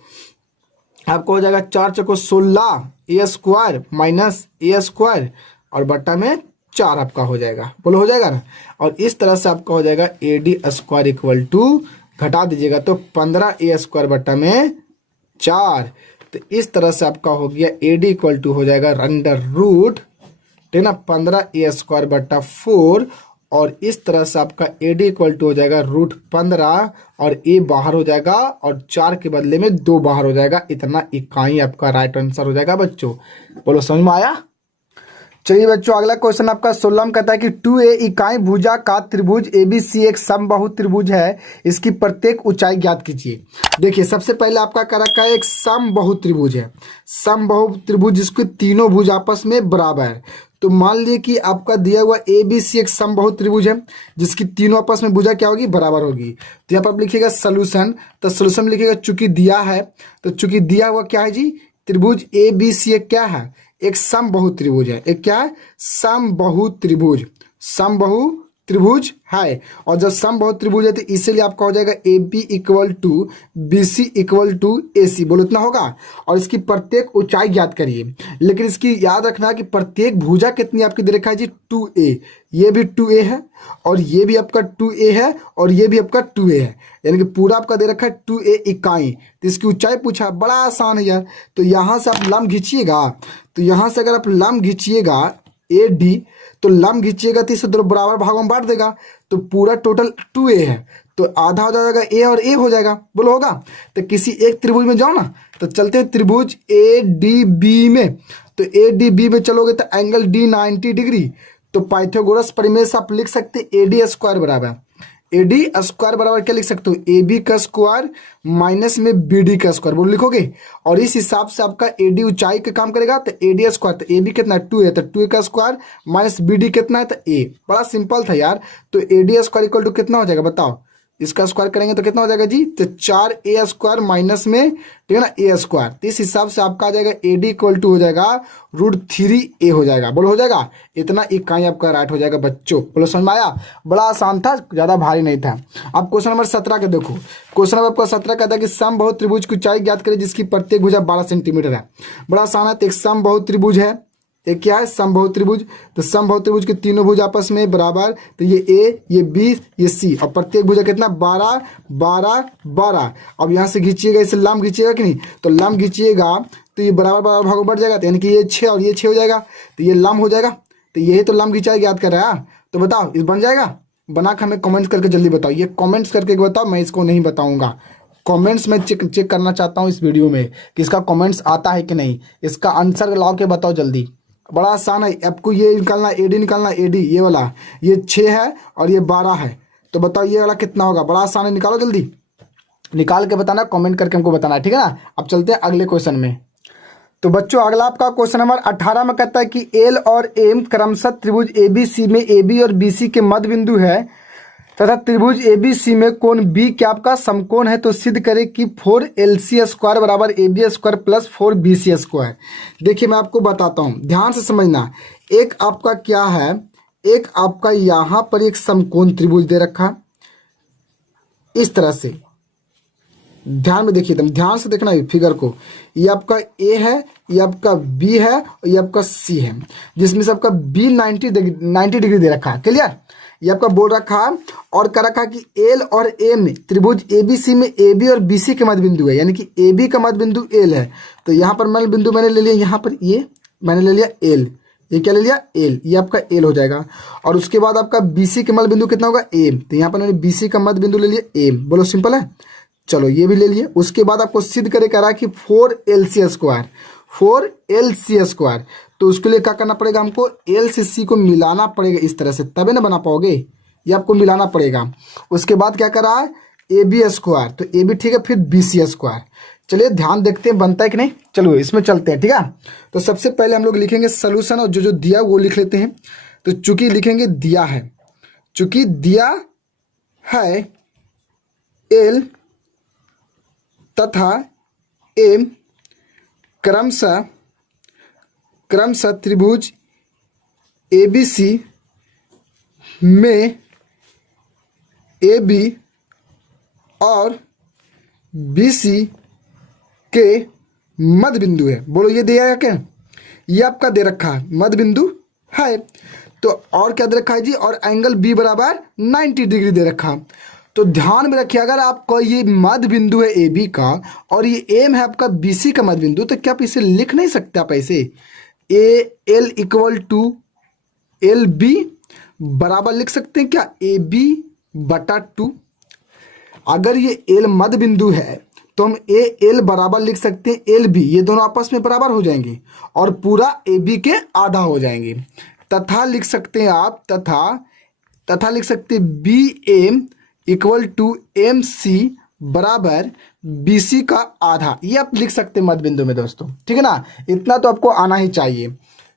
आपको हो जाएगा 4 चौको 16 A square minus A square और बटा में 4 आपका हो जाएगा, बोलो हो जाएगा ना। और इस तरह से आपका हो जाएगा AD स्क्वायर इक्वल टू, घटा दीजिएगा तो 15 A स्क्वायर बटा में 4। तो इस तरह से आपका हो गया AD इक्वल टू हो जाएगा अंडर रूट, ठीक है ना, 15 A स्क्वायर बटा 4। और इस तरह से आपका AD इक्वल टू हो जाएगा √15 और A बाहर हो जाएगा और 4 के बदले में 2 बाहर हो जाएगा। इतना इकाई आपका राइट आंसर हो जाएगा बच्चों, बोलो समझ में आया? चलिए बच्चों अगला क्वेश्चन आपका 16 में कहता है कि 2A इकाई भुजा का त्रिभुज ABC एक समबाहु त्रिभुज है, इसकी प्रत्येक ऊंचाई ज्ञात कीजिए। देखिए सबसे पहले आपका कह रखा है एक समबाहु त्रिभुज है, समबाहु त्रिभुज जिसके तीनों भुज आपस में बराबर है। तो मान लीजिए कि आपका दिया हुआ ABC एक समबाहु त्रिभुज है जिसकी तीनों आपस में भुजा क्या होगी? बराबर होगी। तो यहाँ पर आप लिखिएगा सोल्यूशन, तो सोल्यूशन लिखिएगा चूंकि दिया है, तो चूंकि दिया हुआ क्या है जी? त्रिभुज ABC एक क्या है? एक समबाहु त्रिभुज है। एक क्या है? समबाहु त्रिभुज, समबाहु त्रिभुज है। और जब समबाहु त्रिभुज है तो इसीलिए आपका हो जाएगा AB equal to BC equal to AC, बोलो इतना होगा। और इसकी प्रत्येक ऊंचाई ज्ञात करिए, लेकिन इसकी याद रखना कि प्रत्येक भुजा कितनी आपकी दे रखा है जी? 2A, ये भी 2A है और ये भी आपका 2A है और ये भी आपका 2A है, यानी कि पूरा आपका दे रखा है 2A इकाई। तो इसकी ऊंचाई पूछा, बड़ा आसान है यार। तो यहाँ से आप लंब खींचिएगा, तो यहाँ से अगर आप लंब खींचिएगा AD, तो लंब खींचिएगा तो इसे दो बराबर भागों में बांट देगा, तो पूरा टोटल 2A है, तो आधा हो जाएगा A और A हो जाएगा, बोलो होगा। तो किसी एक त्रिभुज में जाओ ना, तो चलते हैं त्रिभुज ADB में। तो ADB में चलोगे तो एंगल D 90 डिग्री, तो पाइथागोरस प्रमेय से आप लिख सकते AD स्क्वायर बराबर, AD स्क्वायर बराबर क्या लिख सकते हो? AB का स्क्वायर माइनस में BD का स्क्वायर, बोलो लिखोगे। और इस हिसाब से आपका AD ऊंचाई का काम करेगा, तो AD स्क्वायर, तो AB कितना है? 2 है, तो 2 का स्क्वायर माइनस BD कितना है? तो A। बड़ा सिंपल था यार। तो AD स्क्वायर इक्वल टू कितना हो जाएगा बताओ? इसका स्क्वायर करेंगे तो कितना हो जाएगा जी? तो 4A स्क्वायर माइनस में, ठीक है ना, A स्क्वायर। तो इस हिसाब से आपका आ जाएगा AD इक्वल टू हो जाएगा √3A हो जाएगा, बोलो हो जाएगा। इतना इकाई आपका राइट हो जाएगा बच्चों, बोलो समझ में आया? बड़ा आसान था, ज्यादा भारी नहीं था। अब क्वेश्चन नंबर 17 का देखो। क्वेश्चन नंबर आपका 17 कहता है कि समबाहु त्रिभुज की ऊंचाई ज्ञात करें जिसकी प्रत्येक भुजा 12 सेंटीमीटर है। बड़ा आसान है। तो एक समबाहु त्रिभुज है, एक क्या है? समबाहु त्रिभुज। तो समबाहु त्रिभुज के तीनों भुज आपस में बराबर, तो ये A, ये B, ये C, और प्रत्येक भुजा कितना? 12 12 12। अब यहाँ से खींचिएगा, इसे लंब खींचिएगा कि नहीं? तो लंब खींचिएगा तो ये बराबर बराबर भागों बढ़ जाएगा, तो यानी कि ये 6 और ये 6 हो जाएगा, तो ये लंब हो जाएगा। तो यही तो लंब खिंचाई याद कर रहा है। तो बताओ इस बन जाएगा? बना के हमें कमेंट्स करके जल्दी बताओ, ये कमेंट्स करके बताओ, मैं इसको नहीं बताऊंगा। कमेंट्स में चेक करना चाहता हूँ इस वीडियो में कि इसका कमेंट्स आता है कि नहीं। इसका आंसर ला के बताओ जल्दी, बड़ा आसान है। आपको ये निकालना, एडी निकालना, एडी ये वाला, ये 6 है और ये 12 है। तो बताओ ये वाला कितना होगा? बड़ा आसान है, निकालो जल्दी, निकाल के बताना, कमेंट करके हमको बताना, ठीक है ना। अब चलते हैं अगले क्वेश्चन में। तो बच्चों अगला आपका क्वेश्चन नंबर 18 में कहता है कि एल और एम क्रमशः त्रिभुज एबीसी में एबी और बीसी के मध्य बिंदु है तथा त्रिभुज एबीसी में कोण बी क्या आपका समकोण है। तो सिद्ध करें कि 4LC² बराबर AB² प्लस 4BC²। देखिए मैं आपको बताता हूँ, ध्यान से समझना। एक आपका क्या है, एक आपका यहाँ पर एक समकोण त्रिभुज दे रखा इस तरह से, ध्यान में देखिए, एकदम ध्यान से देखना ये फिगर को। ये आपका ए है, ये आपका बी है और ये आपका सी है, जिसमें से आपका बी 90 डिग्री दे रखा है। क्लियर? ये आपका बोल रखा है और कह रखा कि एल और एम त्रिभुज एबीसी में एबी और बीसी के मध्य बिंदु है, यानी कि एबी का मध्य बिंदु एल है। तो यहाँ पर मैं बिंदु मैंने ले लिया, यहाँ पर ये मैंने ले लिया एल, ये क्या ले लिया? एल, ये आपका एल हो जाएगा। और उसके बाद आपका बीसी के मध्य बिंदु कितना होगा? एम। तो यहाँ पर मैंने बीसी का मध्य बिंदु ले लिया एम। बोलो सिंपल है, चलो ये भी ले लिए। उसके बाद आपको सिद्ध करे कह रहा है कि 4LC²। तो उसके लिए क्या करना पड़ेगा? हमको एल से सी को मिलाना पड़ेगा इस तरह से, तभी ना बना पाओगे, ये आपको मिलाना पड़ेगा। उसके बाद क्या कर रहा है? AB²। तो AB ठीक है, फिर BC²। चलिए ध्यान देखते हैं बनता है कि नहीं। चलो इसमें चलते हैं, ठीक है। तो सबसे पहले हम लोग लिखेंगे सोल्यूशन, और जो जो दिया वो लिख लेते हैं। तो चूंकि लिखेंगे दिया है, चूंकि दिया है एल तथा एम क्रमशः त्रिभुज एबीसी में एबी और बीसी के मध्य बिंदु है। बोलो ये दिया है क्या? ये आपका दे रखा है, मध्य बिंदु है। तो और क्या दे रखा है जी? और एंगल बी बराबर 90 डिग्री दे रखा। तो ध्यान में रखिए, अगर आपका ये मध्य बिंदु है ए बी का और ये एम है आपका बी सी का मध्य बिंदु, तो क्या आप इसे लिख नहीं सकते? आप ऐसे L equal to L B बराबर लिख सकते हैं क्या? AB/2। अगर ये एल मध्य बिंदु है तो हम एल बराबर लिख सकते हैं LB, ये दोनों आपस में बराबर हो जाएंगे और पूरा AB के आधा हो जाएंगे। तथा लिख सकते हैं आप, तथा लिख सकते हैं BM इक्वल टू MC बराबर BC का आधा, ये आप लिख सकते हैं मध्य बिंदु में दोस्तों, ठीक है ना। इतना तो आपको आना ही चाहिए।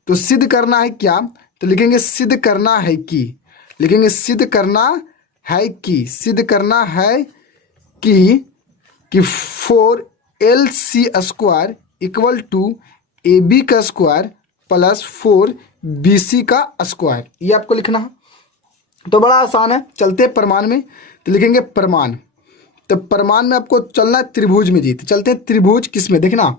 तो सिद्ध करना है क्या? तो लिखेंगे सिद्ध करना है कि, लिखेंगे सिद्ध करना है कि, सिद्ध करना है कि 4LC² इक्वल टू AB का स्क्वायर प्लस 4BC का स्क्वायर, ये आपको लिखना है। तो बड़ा आसान है, चलते हैं प्रमाण में। तो लिखेंगे प्रमाण। तो प्रमाण में आपको चलना है त्रिभुज में जी। तो चलते हैं त्रिभुज किस में, देखना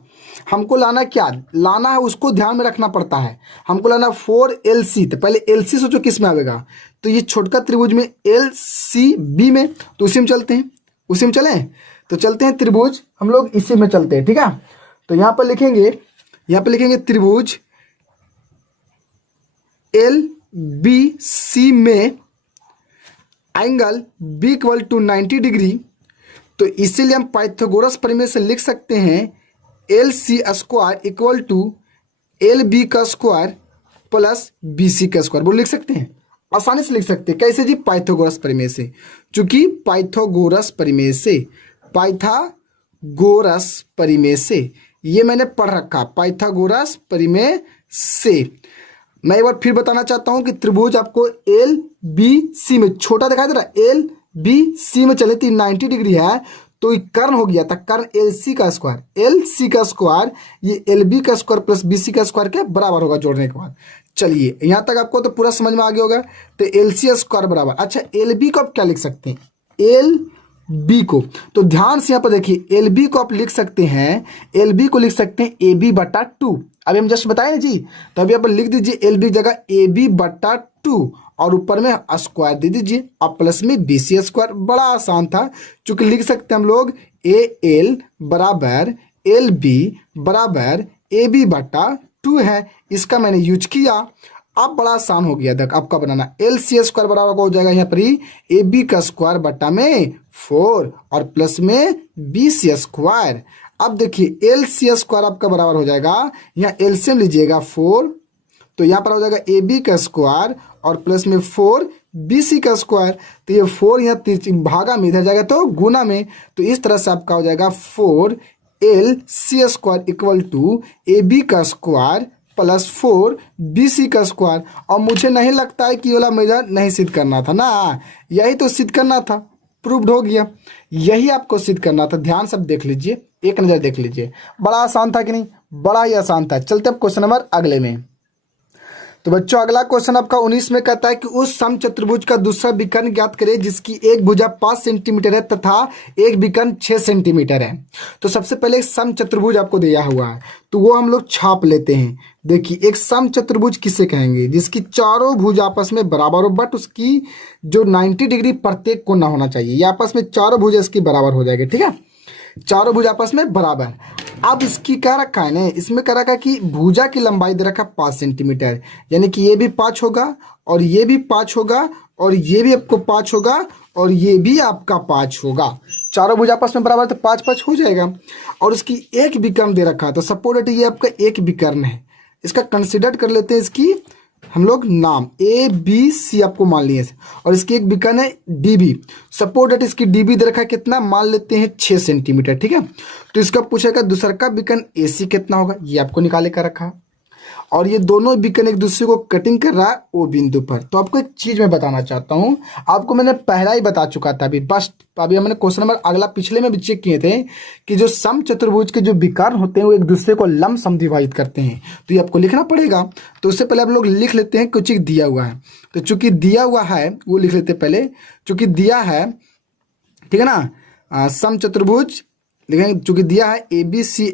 हमको लाना क्या लाना है, उसको ध्यान में रखना पड़ता है। हमको लाना 4LC। तो पहले LC सोचो किस में आएगा, तो ये छोटका त्रिभुज में LCB में, तो उसी में चलते हैं, उसी में चलें। तो चलते हैं त्रिभुज, हम लोग इसी में चलते हैं, ठीक है। तो यहाँ पर लिखेंगे त्रिभुज LBC में angle B equal to 90 degree. तो इसीलिए हम पाइथागोरस प्रमेय से लिख सकते हैं LC² इक्वल टू LB का स्क्वायर प्लस BC का स्क्वायर। वो लिख सकते हैं, आसानी से लिख सकते हैं। कैसे जी? पाइथागोरस प्रमेय से। चूंकि पाइथागोरस प्रमेय से ये मैंने पढ़ रखा, पाइथागोरस प्रमेय से। मैं एक बार फिर बताना चाहता हूं कि त्रिभुज आपको LBC में, छोटा दिखाई दे रहा है, LBC में चले 90 डिग्री है, तो कर्ण हो गया था, कर्ण LC का स्क्वायर, ये LB का स्क्वायर प्लस BC का स्क्वायर के बराबर होगा जोड़ने के बाद। चलिए यहां तक आपको तो पूरा समझ में आ गया होगा। तो LC² बराबर, अच्छा LB को आप क्या लिख सकते हैं? LB को, तो ध्यान से यहाँ पर देखिए, LB को आप लिख सकते हैं, LB को लिख सकते हैं AB/2। अभी हम जस्ट बताए जी, तो अभी आप लिख दीजिए LB जगह AB/2 और ऊपर में स्क्वायर दे दीजिए, अब प्लस में BC²। बड़ा आसान था, चूंकि लिख सकते हैं हम लोग AL बराबर LB बराबर AB/2 है, इसका मैंने यूज किया। अब बड़ा आसान हो गया, देख आपका बनाना LC² बराबर हो जाएगा यहाँ पर ही AB का स्क्वायर बटा में 4 और प्लस में BC²। अब देखिए LC² आपका बराबर हो जाएगा, यहाँ LCM लीजिएगा 4 तो यहाँ पर हो जाएगा ए बी का स्क्वायर और प्लस में 4 बी सी का स्क्वायर। तो ये 4 यहाँ भागा में इधर जाएगा तो गुना में, तो इस तरह से आपका हो जाएगा 4 L C square equal to A B का स्क्वायर प्लस 4 बी सी का स्क्वायर। और मुझे नहीं लगता है कि ये वाला मेजर नहीं सिद्ध करना था ना, यही तो सिद्ध करना था, प्रूव्ड हो गया। यही आपको सिद्ध करना था। ध्यान से देख लीजिए, एक नज़र देख लीजिए, बड़ा आसान था कि नहीं, बड़ा ही आसान था। चलते अब क्वेश्चन नंबर अगले में। तो बच्चों अगला क्वेश्चन आपका 19 में कहता है कि उस समचतुर्भुज का दूसरा विकर्ण ज्ञात करें जिसकी एक भुजा 5 सेंटीमीटर है तथा एक विकर्ण 6 सेंटीमीटर है। तो सबसे पहले एक समचतुर्भुज आपको दिया हुआ है, तो वो हम लोग छाप लेते हैं। देखिए एक समचतुर्भुज किसे कहेंगे, जिसकी चारों भुज आपस में बराबर हो, बट उसकी जो 90 डिग्री प्रत्येक को ना होना चाहिए। ये आपस में चारों भुज इसकी बराबर हो जाएगी, ठीक है, चारों भुज आपस में बराबर। अब इसकी क्या रखा है ना, इसमें क्या रखा है कि भुजा की लंबाई दे रखा 5 सेंटीमीटर, यानी कि ये भी 5 होगा और ये भी 5 होगा और ये भी आपको 5 होगा और ये भी आपका 5 होगा। चारों भुजा आपस में बराबर तो 5 5 हो जाएगा। और उसकी एक विकर्ण दे रखा है, तो सपोज ये आपका एक विकर्ण है, इसका कंसिडर कर लेते हैं इसकी हम लोग नाम ए बी सी आपको मान लिए, और इसकी एक विकर्ण है डी बी। सपोज दैट इसकी डी बी दे रखा है कितना, मान लेते हैं 6 सेंटीमीटर, ठीक है। तो इसका पूछेगा दूसरा का विकर्ण ए सी कितना होगा, ये आपको निकाले का रखा। और ये दोनों विकर्ण एक दूसरे को कटिंग कर रहा है ओ बिंदु पर। तो आपको एक चीज मैं बताना चाहता हूँ, आपको मैंने पहला ही बता चुका था अभी, बस अभी हमने क्वेश्चन नंबर अगला पिछले में भी चेक किए थे कि जो समचतुर्भुज के जो विकर्ण होते हैं वो एक दूसरे को लंब समद्विभाजित करते हैं। तो ये आपको लिखना पड़ेगा। तो उससे पहले आप लोग लिख लेते हैं कुछ दिया हुआ है, तो चूंकि दिया हुआ है वो लिख लेते हैं पहले, चूंकि दिया है, ठीक है ना, समचतुर्भुज देखेंगे, चूंकि दिया है ए बी सी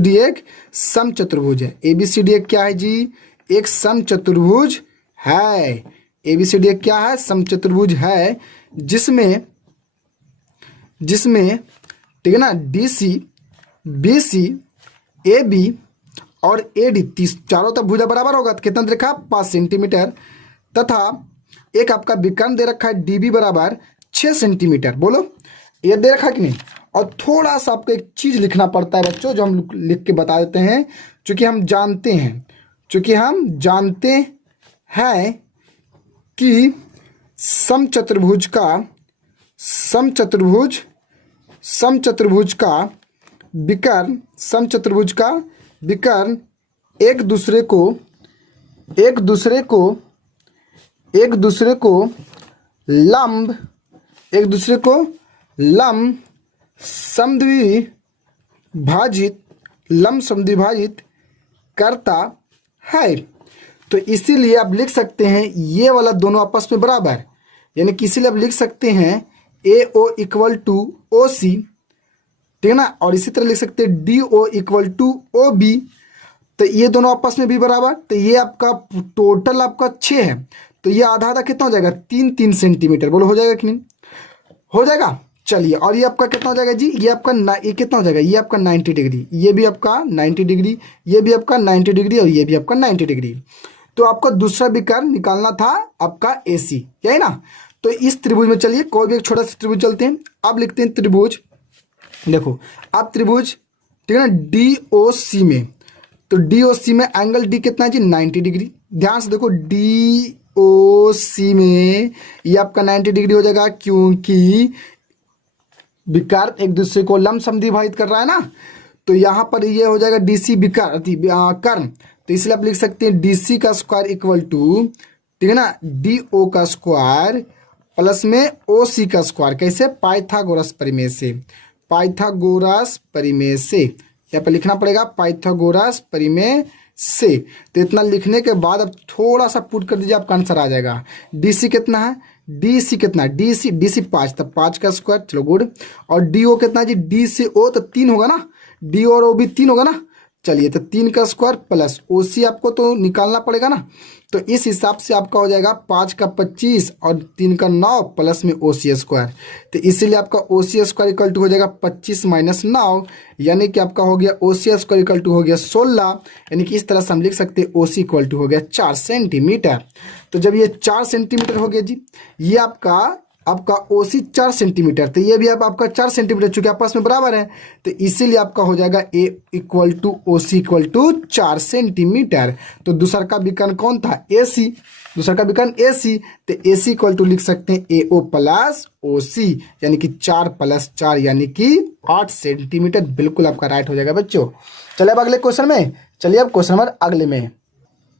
डी एक समचतुर्भुज है। ए बी सी डी एक क्या है जी, एक समचतुर्भुज है। ए बी सी डी एक क्या है, समचतुर्भुज है, जिसमें ठीक है ना, D C B C A B और ए डी चारों तरफ भुजा बराबर होगा। तो कितना दे रखा है 5 सेंटीमीटर, तथा एक आपका विकर्ण दे रखा है डी बी बराबर 6 सेंटीमीटर। बोलो ये दे रखा कि नहीं। और थोड़ा सा आपको एक चीज लिखना पड़ता है बच्चों, जो हम लिख के बता देते हैं, चूंकि हम जानते हैं कि समचतुर्भुज का विकर्ण एक दूसरे को लंब समद्विभाजित करता है। तो इसीलिए आप लिख सकते हैं ये वाला दोनों आपस में बराबर, यानी कि इसीलिए आप लिख सकते हैं ए ओ इक्वल टू ओ सी, ठीक है ना। और इसी तरह लिख सकते हैं D O equal to O B. तो ये दोनों आपस में भी बराबर, तो ये आपका टोटल आपका 6 है, तो ये आधा आधा कितना हो जाएगा 3 सेंटीमीटर। बोलो हो जाएगा कि नहीं, हो जाएगा। चलिए, और ये आपका कितना हो जाएगा जी, ये आपका ये कितना हो जाएगा, ये आपका 90 डिग्री, ये भी आपका 90 डिग्री, ये भी आपका 90 डिग्री और ये भी आपका 90 डिग्री। तो आपको दूसरा विकर्ण निकालना था आपका ए सी, यही ना। तो इस त्रिभुज में चलिए कोई भी एक छोटा सा त्रिभुज चलते हैं। अब लिखते हैं त्रिभुज, देखो अब त्रिभुज, ठीक है ना, डी ओ सी में, तो डी ओ सी में एंगल डी कितना है जी 90 डिग्री। ध्यान से देखो डी ओ सी में ये आपका 90 डिग्री हो जाएगा, क्योंकि विकर्ण एक दूसरे को लंब समद्विभाजित कर रहा है ना। तो यहाँ पर ये हो जाएगा डी सी कर्ण, तो इसलिए आप लिख सकते हैं डी सी का स्क्वायर इक्वल टू, ठीक है ना, डी ओ का स्क्वायर प्लस में ओ सी का स्क्वायर। कैसे, पाइथागोरस परिमेय से यहाँ पर लिखना पड़ेगा पाइथागोरस परिमेय से। तो इतना लिखने के बाद अब थोड़ा सा पुट कर दीजिए, आपका आंसर आ जाएगा। डी सी कितना है, डी सी 5, तब 5 का स्क्वायर, चलो गुड। और डी ओ कितना जी, डी से ओ तो 3 होगा ना, डी और ओ भी 3 होगा ना। चलिए तो 3 का स्क्वायर प्लस ओ सी आपको तो निकालना पड़ेगा ना। तो इस हिसाब से आपका हो जाएगा 5 का 25 और 3 का 9 प्लस में ओ सी स्क्वायर। तो इसीलिए आपका ओ सी स्क्वायर इक्वल टू हो जाएगा 25 माइनस 9, यानी कि आपका हो गया ओ सी स्क्वायर इक्वल टू हो गया 16। यानी कि इस तरह से हम लिख सकते हैं ओ सी इक्वल टू हो गया 4 सेंटीमीटर। तो जब ये 4 सेंटीमीटर हो गया जी, ये आपका आपका ओसी 4 सेंटीमीटर, तो ये भी अब आपका 4 सेंटीमीटर, चूंकि आपस में बराबर है तो इसीलिए आपका हो जाएगा A equal to O C equal to 4 centimetre. तो दूसरा का विकर्ण कौन था? ए सी। दूसरा का विकर्ण ए सी, तो ए सी इक्वल टू लिख सकते हैं ए ओ प्लस ओ सी, यानी कि 4 + 4 यानी कि 8 सेंटीमीटर। बिल्कुल आपका राइट हो जाएगा बच्चों। चलिए अब अगले क्वेश्चन में, चलिए अब क्वेश्चन नंबर अगले में।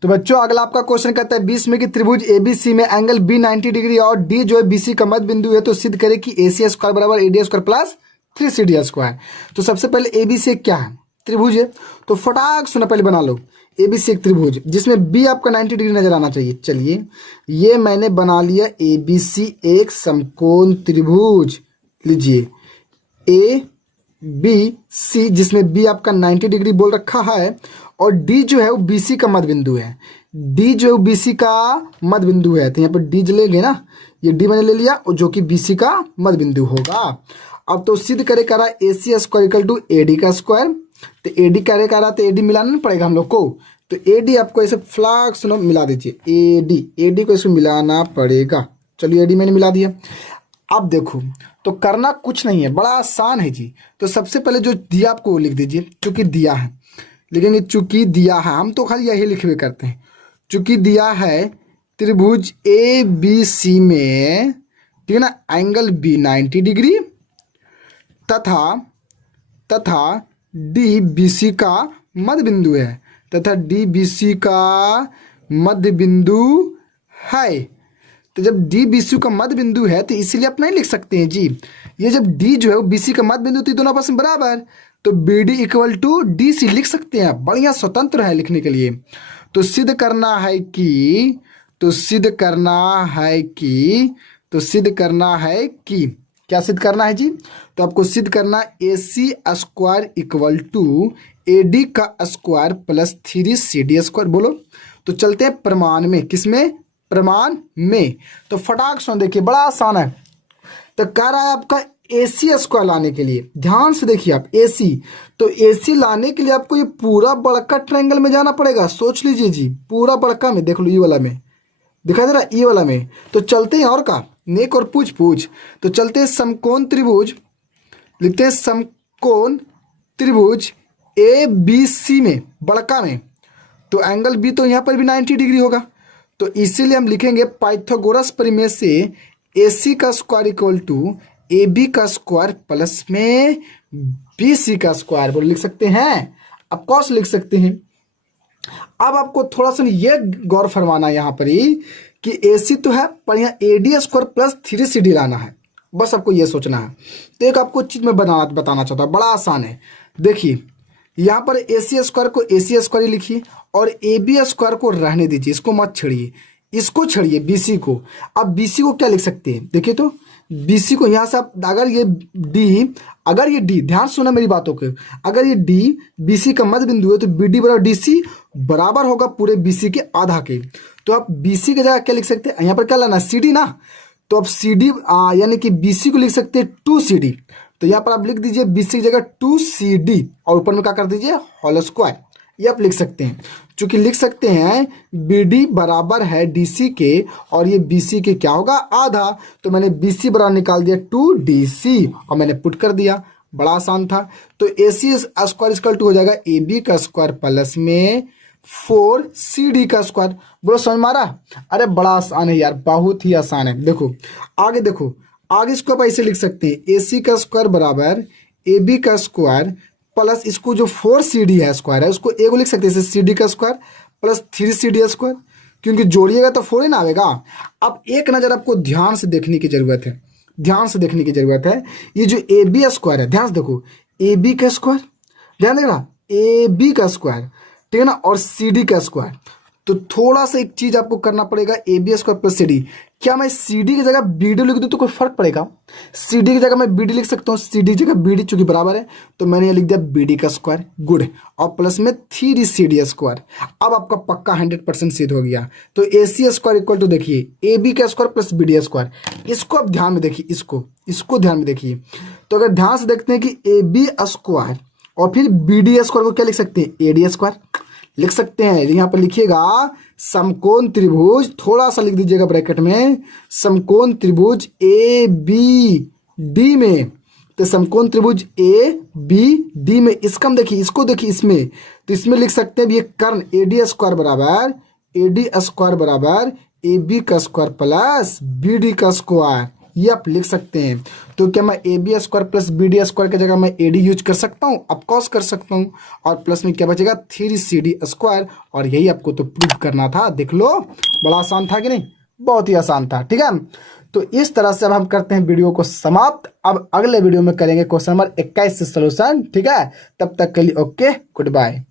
तो बच्चों अगला आपका क्वेश्चन कहता है 20 में कि त्रिभुज एबीसी में एंगल बी 90 डिग्री और डी जो है बीसी का मध्य बिंदु है, तो सिद्ध करे कि एसी स्क्वायर बराबर AD square plus 3CD square. तो सबसे पहले एबीसी क्या है? त्रिभुज है। तो फटाक सुना पहले बना लो। एबीसी एक त्रिभुज जिसमें बी आपका 90 डिग्री नजर आना चाहिए। चलिए ये मैंने बना लिया एबीसी एक समकोण त्रिभुज। लीजिए ए बी सी जिसमें बी आपका 90 डिग्री बोल रखा है और डी जो है वो बीसी का मध्य बिंदु है। डी जो है बीसी का मध्य बिंदु है, तो यहाँ पर डी लेंगे ना, ये डी मैंने ले लिया और जो कि बीसी का मध्य बिंदु होगा। अब तो सिद्ध करे करा AC square equal to AD का स्क्वायर। तो एडी करे करा तो एडी मिलाना नहीं पड़ेगा हम लोग को। तो एडी आपको ऐसे फ्लैग सुनो मिला दीजिए। एडी को इसमें मिलाना पड़ेगा। चलिए एडी मैंने मिला दिया। अब देखो तो करना कुछ नहीं है, बड़ा आसान है जी। तो सबसे पहले जो दिया आपको वो लिख दीजिए, चूंकि दिया है लिखेंगे, चूंकि दिया है, हम तो खाली यही लिखे हुए करते हैं। चूंकि दिया है त्रिभुज ए बी सी में, ठीक है ना, एंगल बी 90 डिग्री तथा डी बी सी का मध्य बिंदु है, तथा डी बी सी का मध्य बिंदु है। तो जब डी बी सी का मध्य बिंदु है तो इसीलिए आप नहीं लिख सकते हैं जी। ये जब डी जो है वो बी सी का मध्य बिंदु, तो दोनों आपस में बराबर, तो B D equal to D C लिख सकते हैं। बढ़िया स्वतंत्र है लिखने के लिए। तो सिद्ध करना है कि क्या सिद्ध करना है जी? तो आपको सिद्ध करना A C square equal to A D का स्क्वायर प्लस 3CD स्क्वायर। बोलो। तो चलते हैं प्रमाण में। किसमें? प्रमाण में। तो फटाक से देखिए बड़ा आसान है। तो कह रहा है आपका एसी स्क्वायर लाने के लिए, ध्यान से देखिए आप, एसी, तो एसी लाने के लिए आपको ये पूरा बड़का ट्रायंगल में जाना पड़ेगा। सोच लीजिए जी, पूरा बड़का में, देख लो ये वाला में दिखाई दे रहा है, ये वाला में। तो चलते हैं और का नेक और पूछ तो चलते हैं समकोण त्रिभुज, लिखते हैं समकोण त्रिभुज ए बी सी में, बड़का में। तो एंगल बी तो यहाँ पर भी 90 डिग्री होगा, तो इसीलिए हम लिखेंगे पाइथागोरस प्रमेय से AC का स्क्वायर इक्वल टू AB का स्क्वायर प्लस में BC का स्क्वायर। बोल लिख सकते हैं, ऑफ कोर्स लिख सकते हैं। अब आपको थोड़ा सा ये गौर फरमाना है यहाँ पर ही कि AC तो है पर यहाँ AD स्क्वायर प्लस 3CD लाना है। बस आपको ये सोचना है। तो एक आपको चीज मैं बताना चाहता हूँ, बड़ा आसान है। देखिए यहाँ पर AC स्क्वायर को AC स्क्वायर लिखिए और AB स्क्वायर को रहने दीजिए, इसको मत छेड़िए, इसको छेड़िए BC को। अब BC को क्या लिख सकते हैं? देखिए तो BC को यहाँ से आप, अगर ये D, ध्यान सुना मेरी बातों को, अगर ये D BC का मध्य बिंदु है तो BD बराबर DC बराबर होगा पूरे BC के आधा के। तो आप BC की जगह क्या लिख सकते हैं? यहाँ पर क्या लाना है? CD ना। तो आप CD यानी कि BC को लिख सकते हैं 2CD। तो यहाँ पर आप लिख दीजिए BC की जगह 2CD और ऊपर में क्या कर दीजिए? Whole square. ये आप लिख सकते हैं। चूंकि लिख सकते हैं BD बराबर है DC के और ये BC के क्या होगा? आधा। तो मैंने BC बराबर निकाल दिया 2DC और मैंने पुट कर दिया। बड़ा आसान था। तो AC स्क्वायर इक्वल टू हो जाएगा AB का स्क्वायर प्लस में 4CD का स्क्वायर। बोलो समझ मारा? अरे बड़ा आसान है यार, बहुत ही आसान है। देखो आगे इसको आप ऐसे लिख सकते हैं AC का स्क्वायर बराबर AB का स्क्वायर प्लस इसको जो 4CD है स्क्वायर है उसको ए को लिख सकते हैं CD का स्क्वायर प्लस 3CD स्क्वायर, क्योंकि जोड़िएगा तो 4 ही ना आएगा। अब एक नज़र आपको ध्यान से देखने की जरूरत है, ये जो AB स्क्वायर है, ध्यान से देखो, AB का स्क्वायर, ध्यान देना, AB का स्क्वायर, ठीक है ना, और CD का स्क्वायर। तो थोड़ा सा एक चीज आपको करना पड़ेगा, AB स्क्वायर प्लस CD। क्या मैं CD की जगह BD लिख दूं तो कोई फर्क पड़ेगा? CD की जगह मैं BD लिख सकता हूँ, CD की जगह BD चूंकि बराबर है तो मैंने ये लिख दिया BD का स्क्वायर, गुड, और प्लस में 3CD स्क्वायर। अब आपका पक्का 100% सिद्ध हो गया। तो AC स्क्वायर इक्वल टू देखिए AB का स्क्वायर प्लस BD स्क्वायर। इसको आप ध्यान में देखिए, इसको ध्यान में देखिए। तो अगर ध्यान से देखते हैं कि AB स्क्वायर और फिर BD स्क्वायर को क्या लिख सकते हैं? AD स्क्वायर लिख सकते हैं। यहाँ पर लिखिएगा समकोण त्रिभुज, थोड़ा सा लिख दीजिएगा ब्रैकेट में, समकोण त्रिभुज ए बी डी में। तो समकोण त्रिभुज ए बी डी में इसका हम देखिए, इसको देखिए इसमें, तो इसमें लिख सकते हैं ये कर्ण ए डी स्क्वायर बराबर ए बी का स्क्वायर प्लस बी डी का स्क्वायर, ये आप लिख सकते हैं। तो क्या मैं A B square plus B D square की जगह मैं ए डी यूज कर सकता हूँ? ऑफकोर्स कर सकता हूँ। और प्लस में क्या बचेगा 3CD स्क्वायर, और यही आपको तो प्रूव करना था। देख लो, बड़ा आसान था कि नहीं? बहुत ही आसान था। ठीक है, तो इस तरह से अब हम करते हैं वीडियो को समाप्त। अब अगले वीडियो में करेंगे क्वेश्चन नंबर 21 से सोल्यूशन। ठीक है, तब तक के लिए ओके, गुड बाय।